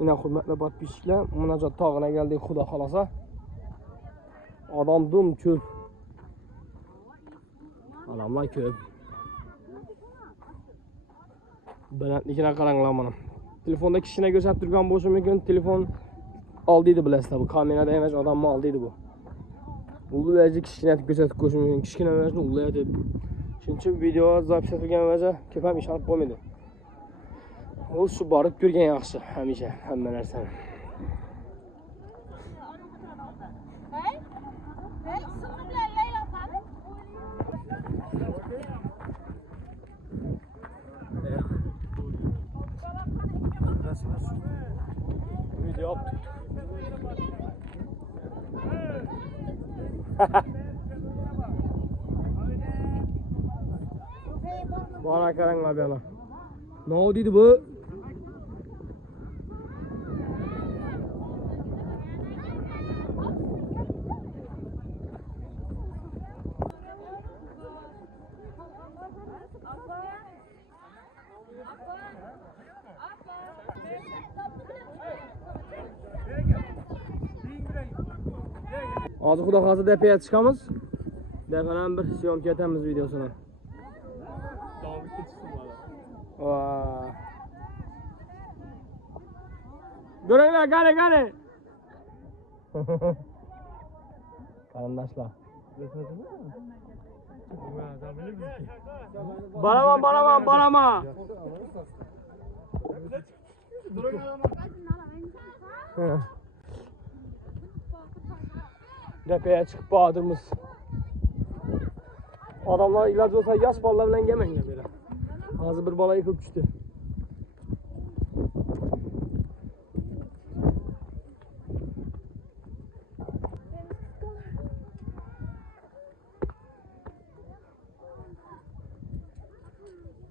Yine hürmetle podpishchilar, Munajot tog'ina geldik Xudo xolasa. Adam dum ko'p. Adamlar ko'p. Balandligini qaranglar mana. Telefonda kishini ko'rsatib turgan bo'lishi mumkin. Telefon oldiydi bilasizlar, bu kamerada emas, odamni oldiydi bu. Uluyacı kishini ko'rsatib qo'yish mumkin. Kichkina emasni ulayadi. Shuning uchun video zapis etilgan vaja ko'p ham ish olib bo'lmaydi. O shu borib ko'rgan yaxshi hamisha hamma narsani. Video yaptık. Bana karanglar bana. Ne oldu bu? Hozir xudo xolasa depaya chiqamiz. Defadan bir syomka etamiz videosini. Davom etishsin mana. Duranglar, qani. Qarindoshlar. Boraman. Depeye çıkıp bağdığımız adamlar ilacı olsa yaş balla bilen gelmeyin ya böyle. Ağzı bir bala yıkıp düştü.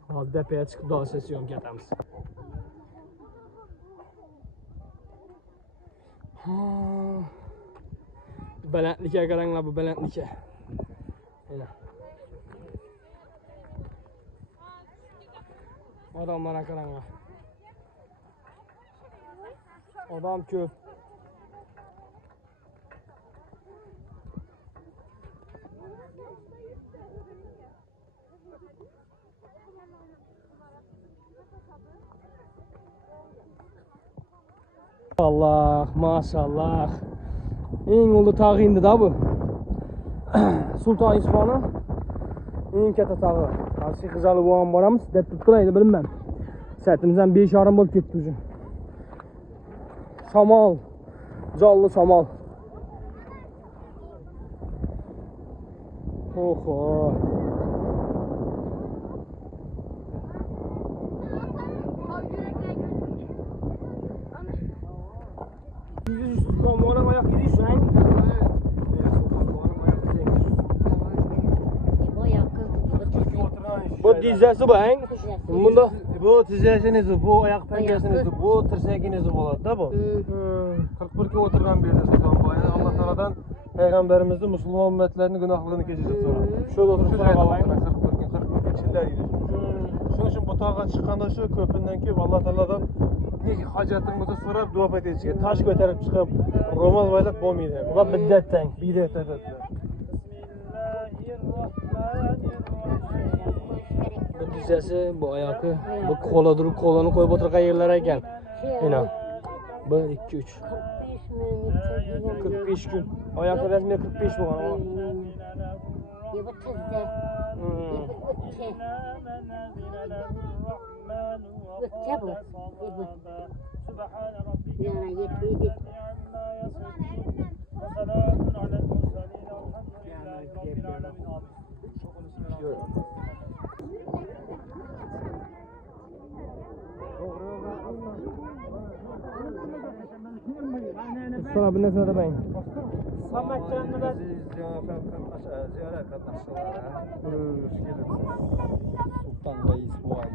Hadi depeye çıkıp daha sesiyon getemiz. Balandlikka qaranglar, bu balandlikka. Mana. Odamlarga qaranglar. Odam ko'p. Allah, maşallah. Eng ulu tog'i indi da bu. Sulton Yusufoni eng katta tog'i. Hozir Xizali bo'g'on boramiz deb turibdi, bilmayman. Saytimizdan 5 yarim bo'lib ketdi o'zi. Shamol, jonli shamol. Oho. Bu dizesi bu en. Bunda bu tizesiniz, bu ayak pençesiniz, bu tirsekiniz bo'ladi da bu. 41 ga o'tirgan bu yerda Sulton boy. Alloh taoladan payg'ambarimizni musulmon ummatlarini gunohlarini kechirib so'radi. Shu o'tirib qo'ygan 41 chillar yeydi. Shuning uchun bu tog'ga chiqqanda shu ko'pindan ko'p Alloh taoladan hojating bo'lsa so'rab duo etishga, tosh ko'tarib chiqib, ro'mol boylab bo'lmaydi. Bu biddatdan. Biddatdan. Dizesi, bu ayağı, bu kolunu koyup oturgan yerler ekan. Yine. 1, 2, 3. 45 gün. Ayakı resmi 45 bu ama. Sana bir nesne de ben. Sametcan'da ziyaret katlaşıyorlar. Sultan Reis bu ay